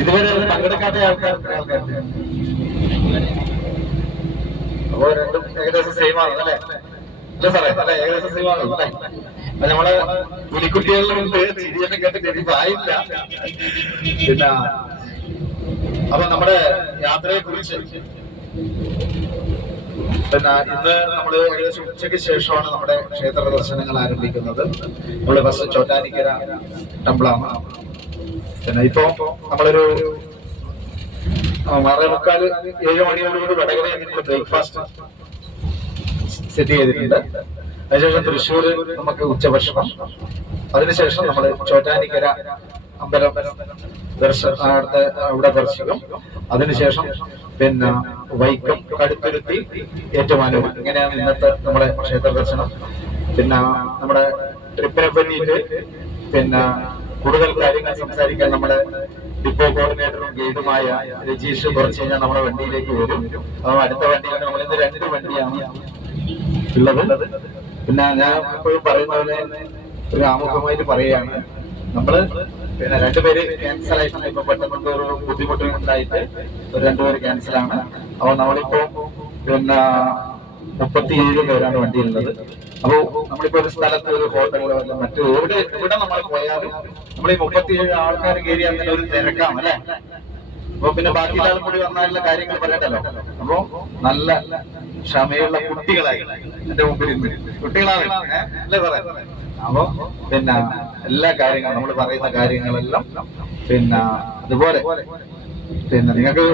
ഇതുവരെ പങ്കെടുക്കാത്ത ആൾക്കാർ അപ്പോ രണ്ടും ഏകദേശം സെയിം ആണ് അല്ലേ? അല്ല സാറേ, അല്ലെ ഏകദേശം സെയിം ആണ് അല്ലേ? നമ്മള് പുലിക്കുട്ടികളിലുണ്ട് ചിരിയൊക്കെ കേട്ട് ആയില്ല. പിന്നെ അപ്പൊ നമ്മുടെ യാത്രയെ കുറിച്ച് പിന്നെ ഇന്ന് നമ്മള് ഏകദേശം ഉച്ചയ്ക്ക് ശേഷമാണ് നമ്മുടെ ക്ഷേത്ര ദർശനങ്ങൾ ആരംഭിക്കുന്നത്. നമ്മള് ഫസ്റ്റ് ചോറ്റാനിക്കര ടെമ്പിളാണ്. പിന്നെ ഇപ്പോ നമ്മളൊരു 6:45-7 മണിയോടുകൂടി വടകരയിൽ നമ്മൾ ബ്രേക്ക്ഫാസ്റ്റ് സെറ്റ് ചെയ്തിട്ടുണ്ട്. അതിനുശേഷം തൃശ്ശൂര് നമുക്ക് ഉച്ചഭക്ഷണം, അതിനുശേഷം നമ്മൾ ചോറ്റാനിക്കര അമ്പലം അവിടെ ദർശനം, അതിനുശേഷം പിന്നെ വൈക്കം, കടുത്തുരുത്തി, ഏറ്റുമാനൂർ, ഇങ്ങനെയാണ് ഇന്നത്തെ നമ്മുടെ ക്ഷേത്ര ദർശനം. പിന്നെ നമ്മുടെ ട്രിപ്പിനെ പറ്റിയിട്ട് പിന്നെ കൂടുതൽ കാര്യങ്ങൾ സംസാരിക്കാൻ നമ്മുടെ ഡിപ്പോ കോർഡിനേറ്ററും ഗൈഡുമായ രജീഷ് കുറച്ച് കഴിഞ്ഞാൽ നമ്മുടെ വണ്ടിയിലേക്ക് വരും. അപ്പോൾ അടുത്ത വണ്ടിയാണ് നമ്മളിന്ന് 2 വണ്ടിയാണ് ഉള്ളത്. പിന്നെ ഞാൻ എപ്പോഴും പറയുന്ന പോലെ ഒരു ആമുഖമായിട്ട് പറയുകയാണ്, നമ്മള് പിന്നെ 2 പേര് ക്യാൻസൽ ആയിട്ടുണ്ട്. ഇപ്പൊ പെട്ടെന്ന് ഒരു ബുദ്ധിമുട്ടുണ്ടായിട്ട് 2 പേര് ക്യാൻസലാണ്. അപ്പൊ നമ്മളിപ്പോ പിന്നെ 37 പേരാണ് വണ്ടിയിലുള്ളത്. അപ്പൊ നമ്മളിപ്പോ ഒരു സ്ഥലത്ത് ഒരു ഹോട്ടലിലോ അല്ല മറ്റു എവിടെ നമ്മൾ പോയാലും നമ്മൾ ഈ 37 ആൾക്കാർ കയറി അങ്ങനെ ഒരു തിരക്കാണ് അല്ലെ. അപ്പൊ പിന്നെ ബാക്കി ആൾ കൂടി വന്നാലുള്ള കാര്യങ്ങൾ പറയണ്ടല്ലോ. അപ്പൊ നല്ല ക്ഷമയുള്ള കുട്ടികളായി എന്റെ മുമ്പിൽ ഇന്ന് കുട്ടികളാണ് അല്ലേ പറയാ. അപ്പൊ പിന്നെ എല്ലാ കാര്യങ്ങളും നമ്മൾ പറയുന്ന കാര്യങ്ങളെല്ലാം പിന്നെ അതുപോലെ പിന്നെ നിങ്ങൾക്ക്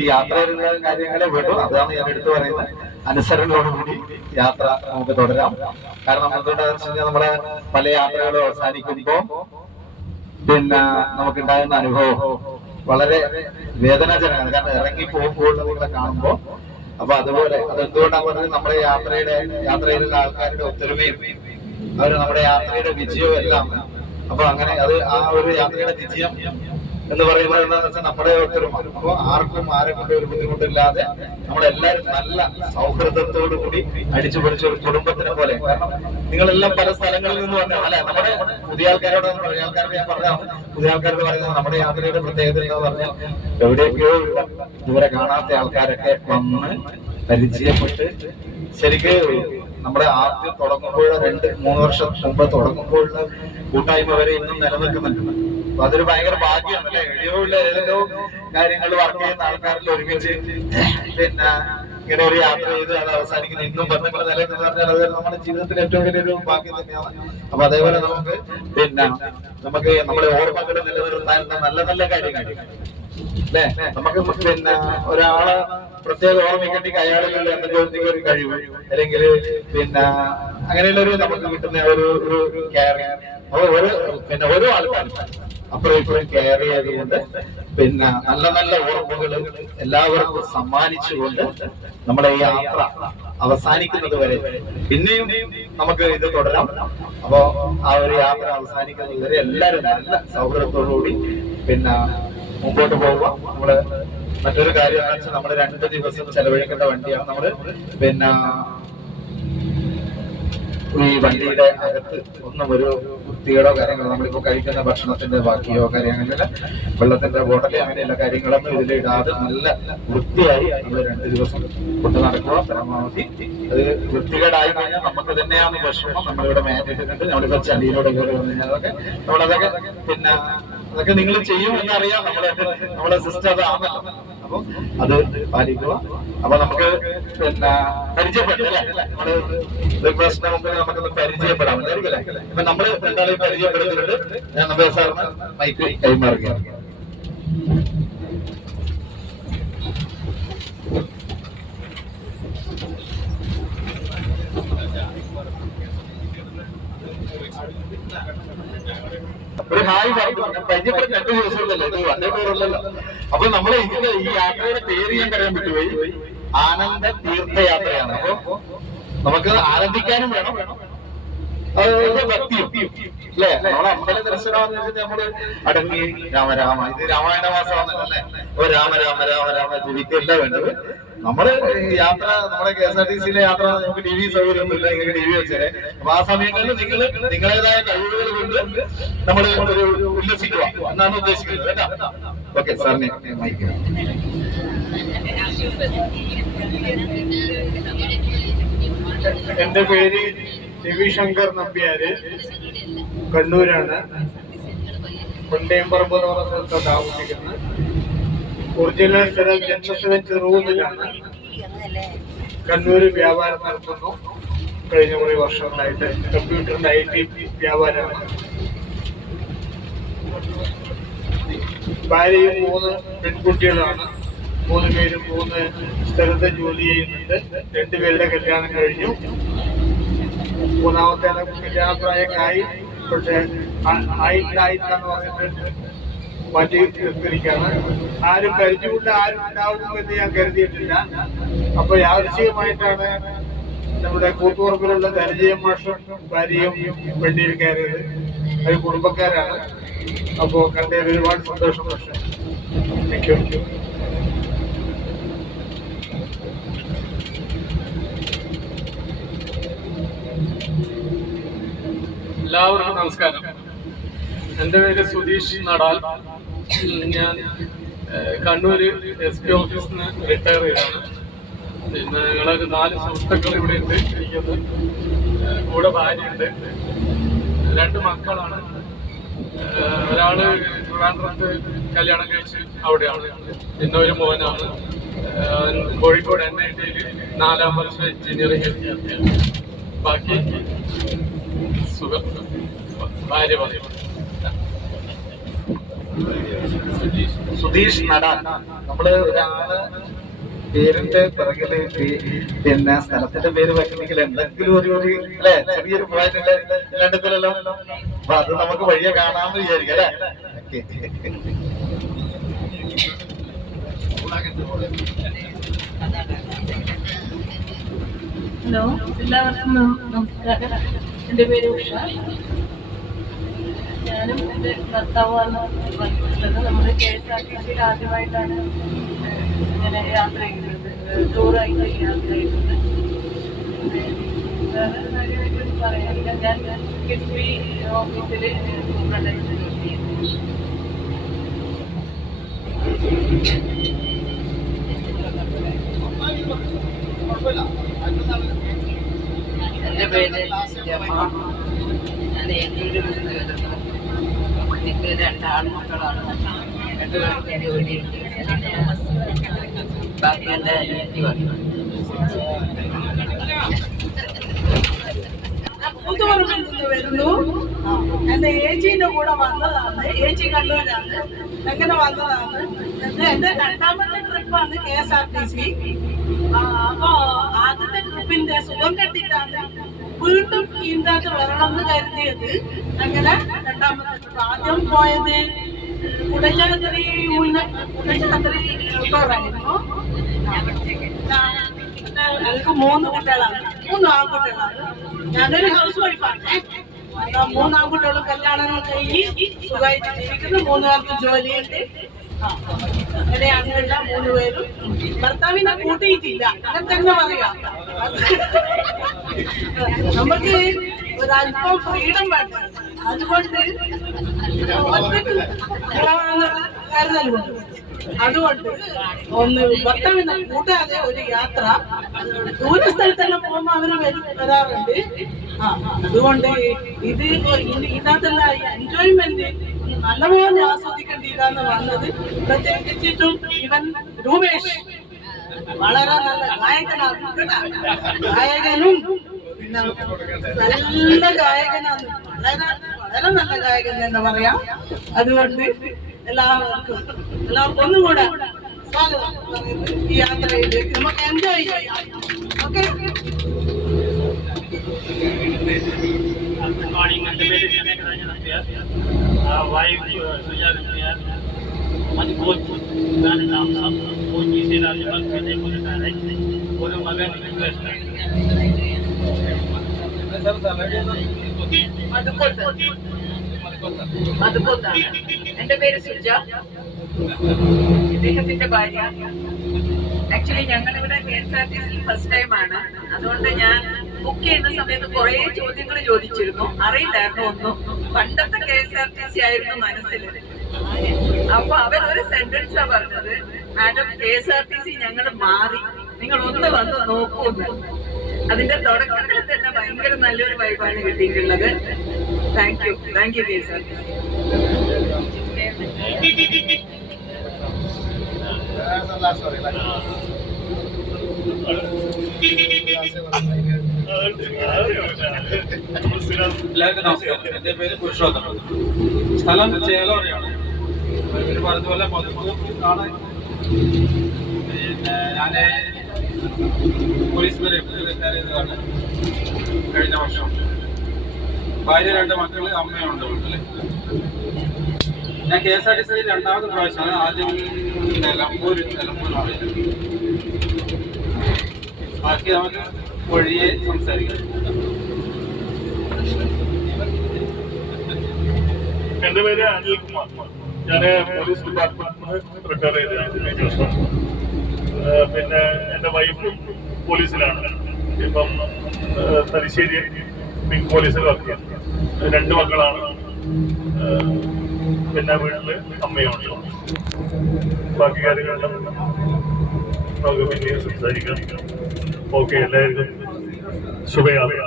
ഈ യാത്രയിലുള്ള കാര്യങ്ങളെ വേണ്ടു. അതാണ് ഞാൻ എടുത്തു പറയുന്നത്. അനുസരണയോടുകൂടി യാത്ര നമുക്ക് തുടരാം. കാരണം എന്തുകൊണ്ടാണെന്ന് വെച്ച് കഴിഞ്ഞാൽ നമ്മുടെ പല യാത്രകളും അവസാനിക്കുമ്പോ പിന്നെ നമുക്കുണ്ടാകുന്ന അനുഭവം വളരെ വേദനാജനകമാണ്. കാരണം ഇറങ്ങി പോകുമ്പോൾ നിങ്ങളെ കാണുമ്പോ അപ്പൊ അതുപോലെ അതെന്തുകൊണ്ടാണ് പറഞ്ഞത്, നമ്മുടെ യാത്രയിലുള്ള ആൾക്കാരുടെ ഒത്തൊരുമയും അവര് നമ്മുടെ യാത്രയുടെ വിജയവും എല്ലാം. അപ്പൊ അങ്ങനെ അത് ആ ഒരു യാത്രയുടെ വിജയം എന്ന് പറയുന്നത് എന്താണെന്ന് വെച്ചാൽ നമ്മുടെ ഒത്തൊരുമ. അപ്പൊ ആർക്കും ആരെ കൊണ്ട് ഒരു ബുദ്ധിമുട്ടില്ലാതെ നമ്മളെല്ലാരും നല്ല സൗഹൃദത്തോടു കൂടി അടിച്ചു പൊളിച്ച ഒരു കുടുംബത്തിനെ പോലെ. കാരണം നിങ്ങളെല്ലാം പല സ്ഥലങ്ങളിൽ നിന്ന് വന്നതാണ് അല്ലെ. നമ്മുടെ പുതിയ ആൾക്കാരോട് പഴയ ആൾക്കാരോട് ഞാൻ പറഞ്ഞതാണ്, പുതിയ ആൾക്കാരോട് പറയുന്നത് നമ്മുടെ യാത്രയുടെ പ്രത്യേകത എന്ന് പറഞ്ഞാൽ എവിടെയൊക്കെയോ ഇതുവരെ കാണാത്ത ആൾക്കാരൊക്കെ വന്ന് പരിചയപ്പെട്ട് ശരിക്ക് നമ്മുടെ ആദ്യം തുടങ്ങുമ്പോൾ 2-3 വർഷം മുമ്പ് തുടങ്ങുമ്പോഴുള്ള കൂട്ടായ്മ വരെ ഇന്നും നിലനിൽക്കുന്നുണ്ട്. അപ്പൊ അതൊരു ഭയങ്കര ഭാഗ്യമാണ് അല്ലെ. എവിടെയുള്ള ഏതെല്ലോ കാര്യങ്ങൾ വർക്ക് ചെയ്യുന്ന ആൾക്കാരിൽ ഒരുമിച്ച് പിന്നെ ഇങ്ങനെ ഒരു യാത്ര ചെയ്ത് അത് അവസാനിക്കുന്ന ഇന്നും ബന്ധങ്ങൾ നിലനിൽക്കുന്ന പറഞ്ഞാൽ അത് നമ്മുടെ ജീവിതത്തിൽ ഏറ്റവും വലിയൊരു ഭാഗ്യം തന്നെയാണ്. അപ്പൊ അതേപോലെ നമുക്ക് പിന്നെ നമുക്ക് നമ്മുടെ ഓർമ്മകൾ നിലനിർത്താൻ നല്ല നല്ല കാര്യങ്ങൾ അല്ലെ. നമുക്ക് പിന്നെ ഒരാളെ പ്രത്യേക ഓർമ്മിക്കണ്ടെങ്കിൽ അയാളിലുള്ള എന്തെങ്കിലും ഒരു കഴിവ് അല്ലെങ്കിൽ പിന്നെ അങ്ങനെയുള്ളൊരു നമുക്ക് കിട്ടുന്ന ഒരു കെയറിങ്. പിന്നെ ഓരോ ആൾക്കാരും അപ്പുറം ഇപ്പുറം കെയർ ചെയ്തുകൊണ്ട് പിന്നെ നല്ല നല്ല ഓർമ്മകൾ എല്ലാവർക്കും സമ്മാനിച്ചുകൊണ്ട് നമ്മുടെ ഈ യാത്ര അവസാനിക്കുന്നത് വരെ പിന്നെയും നമുക്ക് ഇത് തുടരാം. അപ്പോ ആ ഒരു യാത്ര അവസാനിക്കുന്നത് വരെ എല്ലാവരും നല്ല സൗഹൃദത്തോടുകൂടി പിന്നെ മുമ്പോട്ട് പോവുക. നമ്മള് മറ്റൊരു കാര്യം എന്ന് വെച്ചാൽ നമ്മള് 2 ദിവസം ചെലവഴിക്കേണ്ട വണ്ടിയാണ്. നമ്മള് പിന്നെ ഈ വണ്ടിയുടെ അകത്ത് ഒന്നും ഒരു വൃത്തികേടോ കാര്യങ്ങളോ നമ്മളിപ്പോ കഴിക്കുന്ന ഭക്ഷണത്തിന്റെ ബാക്കിയോ കാര്യങ്ങളില്ല, വെള്ളത്തിന്റെ ബോട്ടലോ അങ്ങനെയുള്ള കാര്യങ്ങളൊന്നും ഇതിലിടാതെ നല്ല വൃത്തിയായി നമ്മൾ 2 ദിവസം കൊണ്ട് നടക്കുക. പരമാവധി അത് വൃത്തികേടായി കഴിഞ്ഞാൽ നമുക്ക് തന്നെയാണ് വിഷമം. നമ്മളിവിടെ മാറ്റിയിട്ടുണ്ട്. നമ്മളിപ്പോ ചളിയിലൂടെ കയറി വന്നു കഴിഞ്ഞാൽ നമ്മളതൊക്കെ പിന്നെ അതൊക്കെ നിങ്ങൾ ചെയ്യും എന്നറിയാം. നമ്മളെ സിസ്റ്റം അതാണല്ലോ. അപ്പൊ അത് പാലിക്കുക. അപ്പൊ നമുക്ക് പിന്നെ പരിചയപ്പെട്ടു അല്ലെ. നമ്മള് പ്രശ്നം മുമ്പ് നമുക്കൊന്ന് പരിചയപ്പെടാം അല്ലേ. ഇപ്പൊ നമ്മള് രണ്ടാളെയും പരിചയപ്പെടുത്തിയിട്ട് ഞാൻ നമ്മുടെ സാറിന് മൈക്ക് കൈമാറുകയാണ്. ഒരു ഹായ് പറഞ്ഞു. പരിചയപ്പെടുന്ന 2 ദിവസമല്ലല്ലോ, ഇത് 1 ടൂറല്ലല്ലോ. അപ്പൊ നമ്മള് ഇതിന്റെ ഈ യാത്രയുടെ പേര് ഞാൻ പറയാൻ പറ്റുപോയി. ആനന്ദ തീർത്ഥയാത്രയാണ്. അപ്പൊ നമുക്ക് ആനന്ദിക്കാനും വേണം, ഭക്തിയും അല്ലെ. നമ്മളെ അമ്പല ദർശനം എന്ന് വെച്ചിട്ട് നമ്മള് അടങ്ങി രാമ രാമ, ഇത് രാമായണ മാസമാണല്ലേ, അപ്പൊ രാമ രാമ രാമ രാമ ജപിക്കല്ല വേണ്ടത്. നമ്മള് യാത്ര, നമ്മുടെ KSRTC യാത്ര നമുക്ക് TV സൗകര്യമൊന്നുമില്ല, ഇങ്ങനെ TV വെച്ചേ. അപ്പൊ ആ സമയങ്ങളിൽ നിങ്ങൾ നിങ്ങളേതായ കഴിവുകൾ കൊണ്ട് നമ്മൾ ഒരു ഉല്ലസിക്കുക എന്നാണ് ഉദ്ദേശിക്കുന്നത് കേട്ടോ. ഓക്കെ സാറിനെ മൈക്ക്. എന്റെ പേര് രവിശങ്കർ നമ്പ്യാര്, കണ്ണൂരാണ്. കൊണ്ടേമ്പറമ്പ് എന്ന് പറഞ്ഞ സ്ഥലത്താണ് താമസിക്കുന്നത്. ഒറിജിനൽ സ്ഥലം ജന്മസ്ഥലം ചെറുകുന്നിലാണ്. കണ്ണൂര് വ്യാപാരം നടത്തുന്നു. കഴിഞ്ഞ കുറെ വർഷങ്ങളായിട്ട് കമ്പ്യൂട്ടറിന്റെ IT വ്യാപാരമാണ്. ഭാര്യയും 3 പെൺകുട്ടികളാണ്. 3 പേരും 3 സ്ഥലത്ത് ജോലി ചെയ്യുന്നുണ്ട്. 2 പേരുടെ കല്യാണം കഴിഞ്ഞു. 3ാമത്തെ കല്യാണപ്രായമൊക്കെ പക്ഷെ ആയിട്ടാന്ന് പറഞ്ഞിട്ട് മാറ്റി നിർത്തിയിരിക്കുകയാണ്. ആരും പരിചയമില്ല, ആരും ഉണ്ടാവും എന്ന് ഞാൻ കരുതിയിട്ടില്ല. അപ്പൊ യാദൃശ്ചികമായിട്ടാണ് നമ്മുടെ കൂത്തുപറമ്പിലുള്ള ധനജയ മാഷും ഭാര്യയും വണ്ടിയിൽ കയറിയത്. അത് കുടുംബക്കാരാണ്. അപ്പോ കണ്ടതിൽ ഒരുപാട് സന്തോഷം. പക്ഷേ താങ്ക് യു. എല്ലാവർക്കും നമസ്കാരം. എൻ്റെ പേര് സുധീഷ് നടാൽ. ഞാൻ കണ്ണൂര് SP ഓഫീസിൽ നിന്ന് റിട്ടയർ ചെയ്താണ്. പിന്നെ ഞങ്ങളൊരു 4 സുഹൃത്തുക്കൾ ഇവിടെ ഉണ്ട്. എനിക്കൊന്ന് കൂടെ ഭാര്യയുണ്ട്. 2 മക്കളാണ്. ഒരാള് ട്രിവാൻഡ്രത്ത് കല്യാണം കഴിച്ച് അവിടെയാണ്. പിന്നെ ഒരു മോനാണ്. കോഴിക്കോട് NITയിൽ 4ാം വർഷ എഞ്ചിനീയറിംഗ് വിദ്യാർത്ഥിയാണ്. ബാക്കി സുഖം. ഭാര്യ പറയും സുധീഷ് നടാൻ. നമ്മള് ഒരാള് പേരിന്റെ പിറകില് പിന്നെ സ്ഥലത്തിന്റെ പേര് വെക്കണമെങ്കിൽ എന്തെങ്കിലും ഒരു അല്ലെ ചെറിയൊരു പോയിന്റ് ഇല്ലാണ്ടല്ലോ. അപ്പൊ അത് നമുക്ക് വഴിയെ കാണാമെന്ന് വിചാരിക്കും അല്ലെ. ഹലോ, എല്ലാവർക്കും നമസ്കാരം. എൻ്റെ പേര് ഉഷ. ഞാനും എൻ്റെ ഭർത്താവുമാണ് വന്നിട്ടുള്ളത്. നമ്മൾ KSRTC ആദ്യമായിട്ടാണ് ഇങ്ങനെ യാത്ര ചെയ്യുന്നത്, ടൂറായിട്ട് യാത്ര ചെയ്യുന്നത്. വേറെ കാര്യമായിട്ടൊന്നും പറയാനില്ല. ഞാൻ കിഫ്ബി ഓഫീസിൽ സൂപ്രണ്ടായിട്ട് ജോലി ചെയ്യുന്നു. എൻ്റെ പേര് രമ. ഞാൻ ഏതൊരു എനിക്ക് 2 ആൺമക്കളാണ്. 2 പേർക്ക് ജോലി. ബാക്കി എൻ്റെ അനിയത്തി വന്നു. കൂത്തുപറമ്പിൽ നിന്ന് വരുന്നു. എന്റെ ഏച്ചിന്റെ കൂടെ വന്നതാണ്. ഏച്ചി കണ്ണൂരാണ്. എങ്ങനെ വന്നതാണ്? എന്റെ 2ാമത്തെ ട്രിപ്പാണ് KSRTC. അപ്പൊ ആദ്യത്തെ ട്രിപ്പിന്റെ സുഖം കെട്ടിട്ടാണ് വീണ്ടും ഇതിനകത്ത് വരണമെന്ന് കരുതിയത്. അങ്ങനെ 2ാമത്തെ ട്രിപ്പ്. ആദ്യം പോയത് കുടജാദ്രി ടൂറായിരുന്നു. എനിക്ക് 3 കുട്ടികളാണ്. 3 ആൺകുട്ടികളാണ്. ഞാനൊരു ഹൗസ് വൈഫാണ്. 3 ആൺകുട്ടികളും കല്യാണങ്ങൾ കഴിഞ്ഞ് സുഖമായിട്ട് ജീവിക്കുന്നു. 3 പേർക്കും ജോലിയുണ്ട്. അങ്ങനെയാണെന്നില്ല 3 പേരും. ഭർത്താവിനെ കൂട്ടിയിട്ടില്ല, അങ്ങനെ തന്നെ പറയാം. നമുക്ക് ഒരല്പം ഫ്രീഡം വേണ്ട. അതുകൊണ്ട് ഒറ്റയ്ക്ക് കരുതലുണ്ട്. അതുകൊണ്ട് ഒന്ന് ഭർത്താവിനെ കൂട്ടാതെ ഒരു യാത്ര ദൂര സ്ഥലത്തെല്ലാം പോകുമ്പോൾ അവര് വരാറുണ്ട്. അതുകൊണ്ട് ഇത് ഇതിനകത്തുള്ള എൻജോയ്മെന്റ് നല്ലപോലെ ആസ്വദിക്കേണ്ടിയില്ലാന്ന് വന്നത്. പ്രത്യേകിച്ചിട്ടും ഇവൻ രൂപേഷ് വളരെ നല്ല ഗായകനാണ്. ഗായകനും നല്ല ഗായകനാണ്. വളരെ നല്ല ഗായകൻ എന്ന് പറയാം. അതുകൊണ്ട് എല്ലാവർക്കും ഒന്നും കൂടെ സ്വാഗതം ഈ യാത്രയിലേക്ക്. നമുക്ക് എൻജോയ് ചെയ്യാം. ഓക്കെ. Good morning. എൻ്റെ പേര് ജനകരാജൻ നമ്പ്യാർ. वाइफ सुजा नम्बियार. मत गाने नाम था वो जिसे राज्यपाल करने को रिटायर है. और मगन മധുക്കൊത്താണ്. എൻ്റെ പേര് സുജ, ഇദ്ദേഹത്തിന്റെ ഭാര്യ. ആക്ച്വലി ഞങ്ങളിവിടെ KSRTC ഫസ്റ്റ് ടൈമാണ്. അതുകൊണ്ട് ഞാൻ ബുക്ക് ചെയ്യുന്ന സമയത്ത് കുറെ ചോദ്യങ്ങൾ ചോദിച്ചിരുന്നു. അറിയില്ലായിരുന്നു ഒന്നും. പണ്ടത്തെ KSRTC ആയിരുന്നു മനസ്സിൽ. അപ്പൊ അവരൊരു സെന്റൻസാ പറഞ്ഞത്, മാഡം KSRTC ഞങ്ങൾ മാറി, നിങ്ങൾ ഒന്ന് വന്ന് നോക്കൂന്ന്. അതിന്റെ തുടക്കത്തിൽ തന്നെ ഭയങ്കര നല്ലൊരു വൈബാണ് കിട്ടിയിട്ടുള്ളത്. Thank you KSRTC. എല്ലാവർക്കും നമസ്കാരം. എൻ്റെ പേര് പുരുഷോത്തമൻ. സ്ഥലം ചേലോറയാണ്. ഇവർ പറഞ്ഞതുപോലെ ആണ്. പിന്നെ ഞാൻ പോലീസ് റിട്ടയർ ചെയ്തതാണ് കഴിഞ്ഞ വർഷം. ഭാര്യ 2 മക്കള്, അമ്മയുണ്ട് വീട്ടില്. ഞാൻ KSRTC രണ്ടാമത്തെ പ്രാവശ്യമാണ്. ആദ്യം നിലമ്പൂരാണ്. ബാക്കി നമുക്ക് വഴിയെ സംസാരിക്കാം. എന്റെ പേര് അനിൽകുമാർ. ഞാൻ പോലീസ് ഡിപ്പാർട്ട്മെന്റിൽ റിട്ടയർ ചെയ്തതാണ്. പിന്നെ എന്റെ വൈഫും പോലീസിലാണ്. ഇപ്പം തലശ്ശേരി പിങ്ക് പോലീസിൽ വർക്ക് ചെയ്യുന്നത്. 2 മക്കളാണ്. പിന്നെ വീട്ടില് അമ്മയുണ്ട്. ബാക്കി കാര്യങ്ങളെല്ലാം നമുക്ക് പിന്നീട് സംസാരിക്കാം. ഓക്കെ, എല്ലാവർക്കും ശുഭയാത്ര.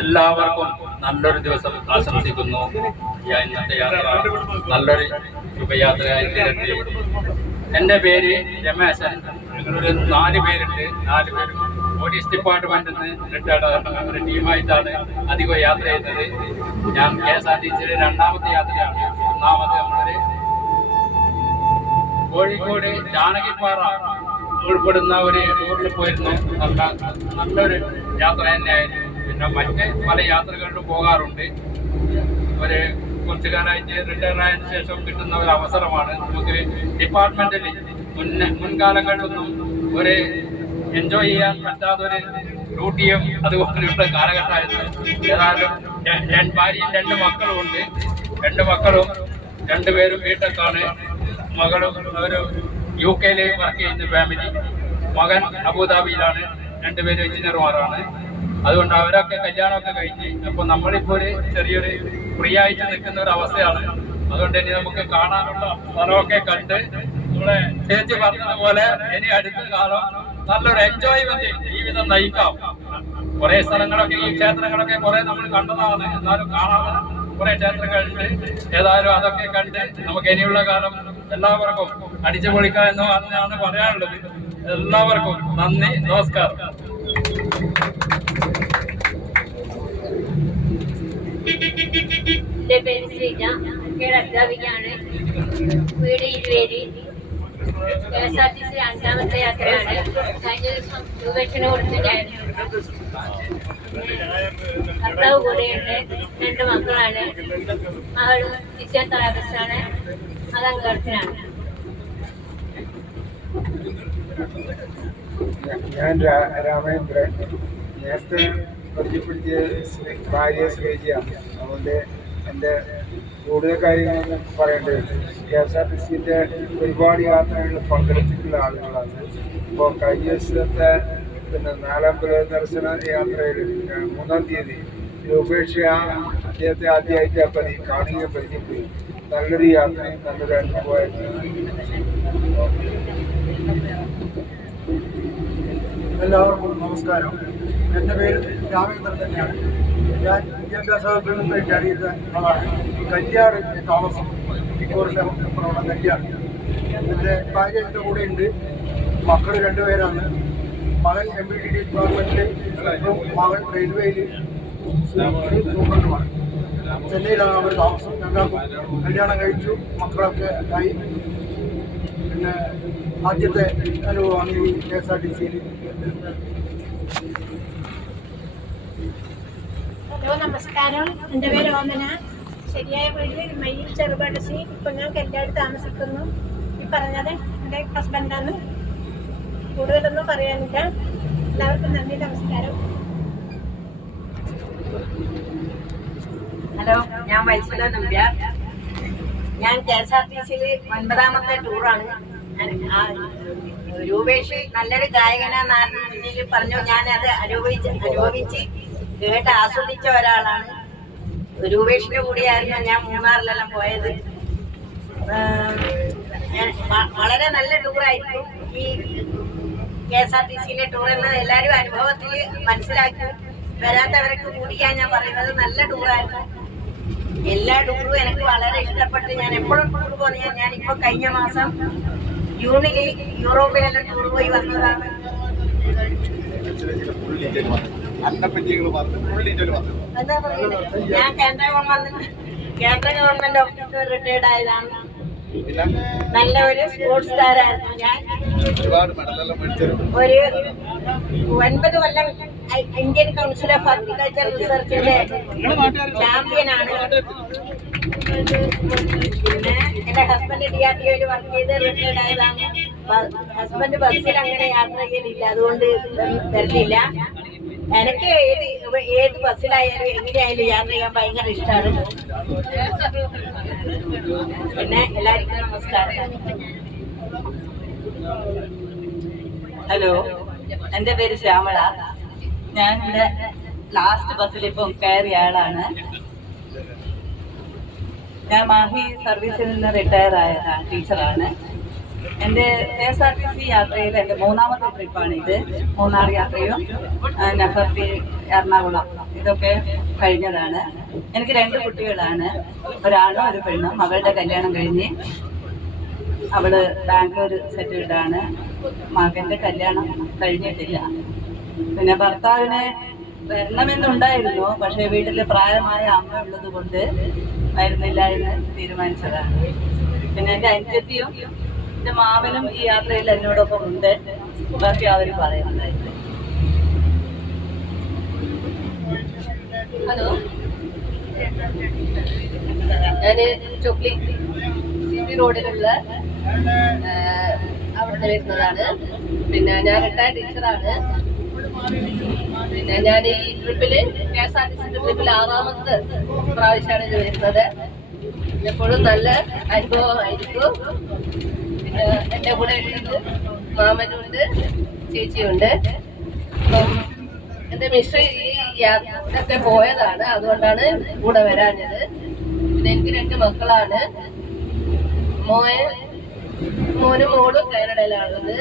എല്ലാവർക്കും നല്ലൊരു ദിവസം ആശംസിക്കുന്നു. ഇന്നത്തെ യാത്ര നല്ലൊരു ശുഭയാത്രയായി തീരട്ടെ. എൻ്റെ പേര് രമേശൻ. ഞങ്ങളൊരു 4 പേരുണ്ട്. 4 പേരും പോലീസ് ഡിപ്പാർട്ട്മെന്റിൽ നിന്ന് റിട്ടയർഡ് ഒരു ടീമായിട്ടാണ് അധികം യാത്ര ചെയ്യുന്നത്. ഞാൻ KSRTCയുടെ 2ാമത്തെ യാത്രയാണ്. 1ാമത് നമ്മളൊരു കോഴിക്കോട് ജാനകിപ്പാറ ഉൾപ്പെടുന്ന ഒരു ടൂറിൽ പോയിരുന്നു. നല്ലൊരു യാത്ര തന്നെയായിരുന്നു. പിന്നെ മറ്റ് പല യാത്രകളിലും പോകാറുണ്ട്. കുറച്ചു കാലമായിട്ട് റിട്ടയർ ആയതിനു ശേഷം കിട്ടുന്ന ഒരു അവസരമാണ്. നമുക്ക് ഡിപ്പാർട്ട്മെന്റിൽ മുൻകാലങ്ങളിലൊന്നും ഒരു എൻജോയ് ചെയ്യാൻ പറ്റാത്തൊരു ഡ്യൂട്ടിയും അതുപോലെയുള്ള കാലഘട്ടമായിരുന്നു. ഏതായാലും ഭാര്യയും 2 മക്കളും ഉണ്ട്. 2 മക്കളും 2 പേരും വീട്ടിലാണ്. മകളും ഒരു UK വർക്ക് ചെയ്യുന്ന ഫാമിലി. മകൻ അബുദാബിയിലാണ്. 2 പേരും എഞ്ചിനീയർമാരാണ്. അതുകൊണ്ട് അവരൊക്കെ കല്യാണമൊക്കെ കഴിഞ്ഞ് അപ്പോൾ നമ്മളിപ്പോൾ ഒരു ചെറിയൊരു ഫ്രീ ആയിട്ട് നിൽക്കുന്ന ഒരു അവസ്ഥയാണ്. അതുകൊണ്ട് ഇനി നമുക്ക് കാണാനുള്ള സ്ഥലമൊക്കെ കണ്ട് നമ്മളെ ചേച്ചി പറഞ്ഞതുപോലെ ഇനി അടുത്ത കാലം നല്ലൊരു എൻജോയ്മെന്റ് ജീവിതം നയിക്കാം. കുറെ സ്ഥലങ്ങളൊക്കെ ഈ ക്ഷേത്രങ്ങളൊക്കെ കുറെ നമ്മൾ കണ്ടതാണ്. എന്നാലും കാണാതെ കുറെ ക്ഷേത്രങ്ങളുണ്ട്. ഏതായാലും അതൊക്കെ കണ്ട് നമുക്ക് ഇനിയുള്ള കാലം എല്ലാവർക്കും അടിച്ചു പൊളിക്കാം എന്ന് പറഞ്ഞാണ് പറയാനുള്ളത്. എല്ലാവർക്കും നന്ദി, നമസ്കാരം. എൻ്റെ പേര് ശ്രീജ. അധ്യാപികയാണ്. വീട് ഇരുവേരി. KSRTC 5ാമത്തെ യാത്രയാണ്. കഴിഞ്ഞ ദിവസം രൂപേക്ഷന് കൊടുത്തിട്ടായിരുന്നു. ഭർത്താവ് കൂടെയുണ്ട്. 2 മക്കളാണ്. മകള് ഫിസിയോതെറാപ്പിസ്റ്റാണ്. മകൻ ഗൾഫിലാണ്. ഞാൻ രാമേന്ദ്രൻ. നേരത്തെ പരിചയപ്പെടുത്തിയ ഭാര്യ ശ്രീജയാണ്. അതുകൊണ്ട് എൻ്റെ കൂടുതൽ കാര്യങ്ങളൊന്നും പറയേണ്ടത് KSRTCൻ്റെ ഒരുപാട് യാത്രകളിൽ പങ്കെടുത്തിട്ടുള്ള ആളുകളാണ്. ഇപ്പോൾ കഴിഞ്ഞ ദിവസത്തെ 4ാം ദർശന യാത്രയിൽ 3ാം തീയതി രൂപേക്ഷ അദ്ദേഹത്തെ ആദ്യമായിട്ട് കാണുകയും പരിചയപ്പെട്ടു. നല്ലൊരു യാത്രയും നല്ലൊരു അനുഭവമായിരുന്നു. എല്ലാവർക്കും നമസ്കാരം. എൻ്റെ പേര് രാമേന്ദ്രൻ തന്നെയാണ്. ഞാൻ വിദ്യാഭ്യാസ വകുപ്പിൽ നിന്ന് റിട്ടയർ ചെയ്ത ആളാണ്. കല്യാട് താമസം. ഇപ്പോൾ കല്യാട്. എൻ്റെ ഭാര്യ എൻ്റെ കൂടെ ഉണ്ട്. മക്കൾ 2 പേരാണ്. മകൻ MPD ഡിപ്പാർട്ട്മെൻറ്റിൽ, മകൻ റെയിൽവേയിൽ സൂപ്രണ്ടുമാണ്. ചെന്നൈയിലാണ് അവർ താമസം. രണ്ടാൾക്കും കല്യാണം കഴിച്ചു. മക്കളൊക്കെ ആയി. പിന്നെ ആദ്യത്തെ അനുഭവമാണ് ഈ KSRTCയിൽ. ഹലോ, നമസ്കാരം. എൻ്റെ പേര് ഓമന. ശരിയായ വീട് മയ്യിൽ ചെറുപടശ്ശി. ഇപ്പം ഞാൻ കല്യാട് താമസിക്കുന്നു. ഈ പറഞ്ഞത് എൻ്റെ ഹസ്ബൻഡാണ്. കൂടുതലൊന്നും പറയാനില്ല. എല്ലാവർക്കും നന്ദി, നമസ്കാരം. ഹലോ, ഞാൻ വത്സല നമ്പ്യാർ. ഞാൻ KSRTC 9ാമത്തെ ടൂറാണ്. രൂപേഷ് നല്ലൊരു ഗായകനാന്ന് മുന്നിൽ പറഞ്ഞു. ഞാൻ അത് അനുഭവിച്ച് കേട്ട് ആസ്വദിച്ച ഒരാളാണ്. രൂപേഷിന്റെ കൂടെയായിരുന്നു ഞാൻ മൂന്നാറിലെല്ലാം പോയത്. വളരെ നല്ല ടൂറായിരുന്നു ഈ KSRTC ടൂർ എന്ന് എല്ലാവരും അനുഭവത്തിൽ മനസ്സിലാക്കി. വരാത്തവർക്ക് കൂടിയാണ് ഞാൻ പറയുന്നത്. നല്ല ടൂറായിരുന്നു. എല്ലാ ടൂറും എനിക്ക് വളരെ ഇഷ്ടപ്പെട്ട് ഞാൻ എപ്പോഴും ടൂർ പോകുന്ന ഞാനിപ്പോ കഴിഞ്ഞ മാസം ജൂണിൽ യൂറോപ്പിലെല്ലാം ടൂർ പോയി വന്നതാണ്. എന്താ പറയുന്നത്, ഞാൻ കേന്ദ്ര ഗവൺമെന്റ് ഓഫീസർ റിട്ടയർഡ് ആയതാണ്. നല്ല ഒരു സ്പോർട്സ് താരമായിരുന്നു ഞാൻ. ഒരു 9 കൊല്ലം ഇന്ത്യൻ കൗൺസിൽ ഓഫ് അഗ്രികൾച്ചർ റിസർച്ചിന്റെ ചാമ്പ്യനാണ്. പിന്നെ എന്റെ ഹസ്ബൻഡ് DRDOയിൽ വർക്ക് ചെയ്ത് റിട്ടയർഡ് ആയതാണ്. ഹസ്ബൻഡ് ബസ്സിൽ അങ്ങനെ യാത്ര ചെയ്യലില്ല, അതുകൊണ്ട് വരലില്ല. എനിക്ക് ഏത് ബസ്സിലായാലും എങ്ങനെയായാലും യാത്ര ചെയ്യാൻ ഭയങ്കര ഇഷ്ടമാണ്. പിന്നെ എല്ലാവർക്കും നമസ്കാരം. ഹലോ, എൻ്റെ പേര് ശ്യാമള. ഞാൻ ഇവിടെ ലാസ്റ്റ് ബസ്സിൽ ഇപ്പം കയറിയ ആളാണ്. ഞാൻ മാഹി സർവീസിൽ നിന്ന് റിട്ടയർ ആയ ടീച്ചറാണ്. എൻ്റെ KSRTC യാത്രയിൽ എൻ്റെ 3ാമത്തെ ട്രിപ്പാണിത്. മൂന്നാർ യാത്രയും നഫർട്ടി, എറണാകുളം ഇതൊക്കെ കഴിഞ്ഞതാണ്. എനിക്ക് 2 കുട്ടികളാണ്, ഒരാണും ഒരു പെണ്ണും. മകളുടെ കല്യാണം കഴിഞ്ഞ് അവള് ബാംഗ്ലൂർ സെറ്റിൽഡാണ്. മകൻ്റെ കല്യാണം കഴിഞ്ഞിട്ടില്ല. പിന്നെ ഭർത്താവിനെ വരണമെന്നുണ്ടായിരുന്നു, പക്ഷേ വീട്ടിൽ പ്രായമായ അമ്മ ഉള്ളത് കൊണ്ട് വരുന്നില്ല എന്ന് തീരുമാനിച്ചതാണ്. പിന്നെ എൻ്റെ അനുജത്തിയും എൻ്റെ മാമനും ഈ യാത്രയിൽ എന്നോടൊപ്പം ഉണ്ട്. ബാക്കി അവർ പറയുന്നുണ്ടായിരുന്നു. ഹലോ, ഞാൻ ചൊക്ലി CP റോഡിലുള്ള അവിടെ വരുന്നതാണ്. പിന്നെ ഞാൻ റിട്ടയർഡ് ടീച്ചറാണ്. പിന്നെ ഞാൻ ഈ ട്രിപ്പില് KSRTC ട്രിപ്പിൽ 6ാമത്തെ പ്രാവശ്യമാണ് ഇത് വരുന്നത്. എപ്പോഴും നല്ല അനുഭവമായിരിക്കും. പിന്നെ എൻ്റെ കൂടെ ഉള്ളത് മാമനുണ്ട്, ചേച്ചിയുണ്ട്. അപ്പം എൻ്റെ മിസ്റ്റർ ഈ യാത്രയൊക്കെ പോയതാണ്, അതുകൊണ്ടാണ് കൂടെ വരാഞ്ഞത്. പിന്നെ എനിക്ക് 2 മക്കളാണ്. മോനും മോളും കാനഡയിലാണുള്ളത്.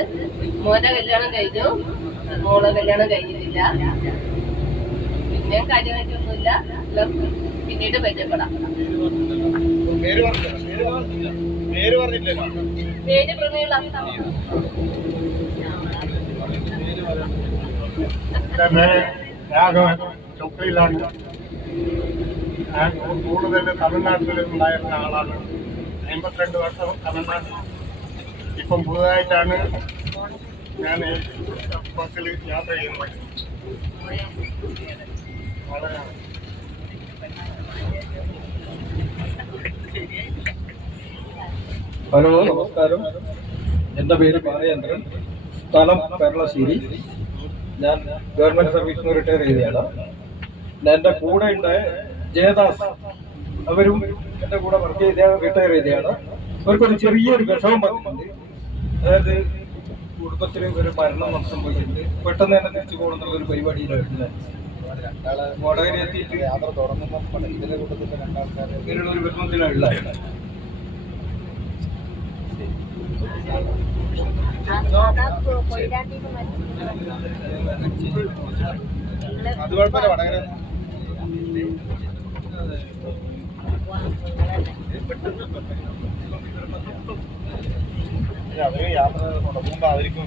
മോന്റെ കല്യാണം കഴിഞ്ഞു, മോളെ കല്യാണം കഴിഞ്ഞിട്ടില്ല. പിന്നെ കാര്യമായിട്ടൊന്നുമില്ല. പിന്നീട് പരിചയപ്പെടാം. പേര് പ്രമീള. രാഘവൻ ചൊക്ലിയിലാണ്. ഞാൻ കൂടുതൽ തമിഴ്നാട്ടിൽ ഉണ്ടായിരുന്ന ആളാണ്. 52 വർഷം തമിഴ്നാട്ടിൽ. ഇപ്പം പുതുതായിട്ടാണ് ഞാൻ ബസ്സിൽ യാത്ര ചെയ്യുന്നത്. വളരെ ഹലോ, നമസ്കാരം. എൻ്റെ പേര് ബാലചന്ദ്രൻ, സ്ഥലം കേരളശ്ശേരി. ഞാൻ ഗവൺമെൻറ് സർവീസിൽ നിന്ന് റിട്ടയർ ചെയ്തതാണ്. എൻ്റെ കൂടെ ഉണ്ട് ജയദാസ്, അവരും എൻ്റെ കൂടെ വർക്ക് ചെയ്ത റിട്ടയർ ചെയ്തതാണ്. അവർക്കൊരു ചെറിയൊരു വിഷമം വന്നിട്ടുണ്ട്. അതായത് കുടുംബത്തിൽ ഒരു മരണം സംഭവിച്ചിട്ടുണ്ട്. പെട്ടെന്ന് തന്നെ തിരിച്ചു പോകണമെന്നുള്ളൊരു പരിപാടിയിലായിട്ട് വടകര എത്തിയിട്ട് യാത്ര തുടങ്ങുമ്പോൾ ഇതിൻ്റെ കൂട്ടത്തിൽ ഇങ്ങനെയുള്ള ഒരു വിഷമത്തിലുള്ള അത് കുഴപ്പമില്ല. വടകര അവര് യാത്ര തുടങ്ങുമ്പോൾ അവർക്കും.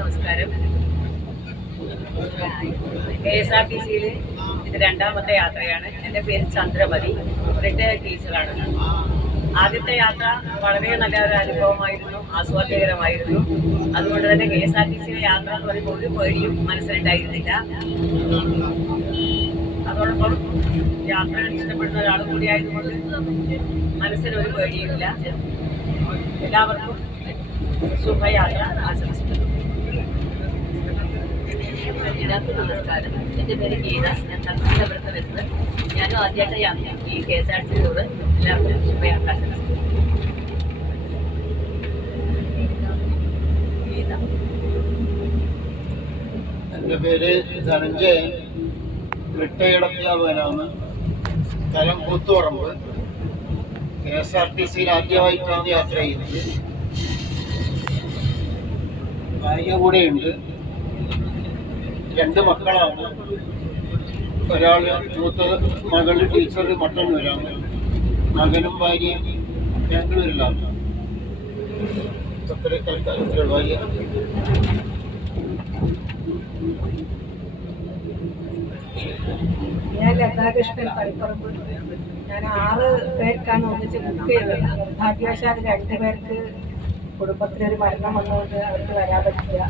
നമസ്കാരം. KSRTCയിൽ ഇത് 2ാമത്തെ യാത്രയാണ്. എൻ്റെ പേര് ചന്ദ്രമതി, റിട്ടയർഡ് ടീച്ചറാണ്. ആദ്യത്തെ യാത്ര വളരെ നല്ല ഒരു അനുഭവമായിരുന്നു, ആസ്വാദ്യകരമായിരുന്നു. അതുകൊണ്ട് തന്നെ KSRTCയിലെ യാത്ര എന്ന് പറയുമ്പോൾ ഒരു പേടിയും മനസ്സിലുണ്ടായിരുന്നില്ല. അതോടൊപ്പം യാത്രകൾ ഇഷ്ടപ്പെടുന്ന ഒരാൾ കൂടിയായതുകൊണ്ട് മനസ്സിനൊരു പേടിയുമില്ല. എല്ലാവർക്കും ശുഭയാത്ര ആശംസിക്കുന്നു. എല്ലാവർക്കും നമസ്കാരം. എൻ്റെ പേര് ഗീത. ഞാൻ തമിഴ്നാട്ടിൽ വരുന്നത്. ഞാനും ആദ്യമായിട്ട് ഈ KSRTC ടൂറ് എല്ലാവർക്കും ശുഭയാത്രകൾ. എൻ്റെ പേര് ധനഞ്ജയൻ, റിട്ടയർഡ് അധ്യാപകനാണ്. സ്ഥലം കൂത്തുപറമ്പ്. KSRTC ആദ്യമായിട്ടാണ് യാത്ര ചെയ്യുന്നത്. ഭാര്യ കൂടെയുണ്ട്. 2 മക്കളാണ്. ഒരാൾ മൂത്ത മകള് ടീച്ചർ മട്ടന്നൂരാണ്. മകനും ഭാര്യയും ബാംഗ്ലൂരിലാണ്. ഭാര്യ ഞാൻ ലതാകൃഷ്ണൻ കളിപ്പറമ്പ്. ഞാൻ 6 പേർക്കാണ് ഒന്നിച്ച് ബുക്ക് ചെയ്തത്. ഭാഗ്യവശാൽ 2 പേർക്ക് കുടുംബത്തിലൊരു മരണം വന്നുകൊണ്ട് അവർക്ക് വരാൻ പറ്റില്ല.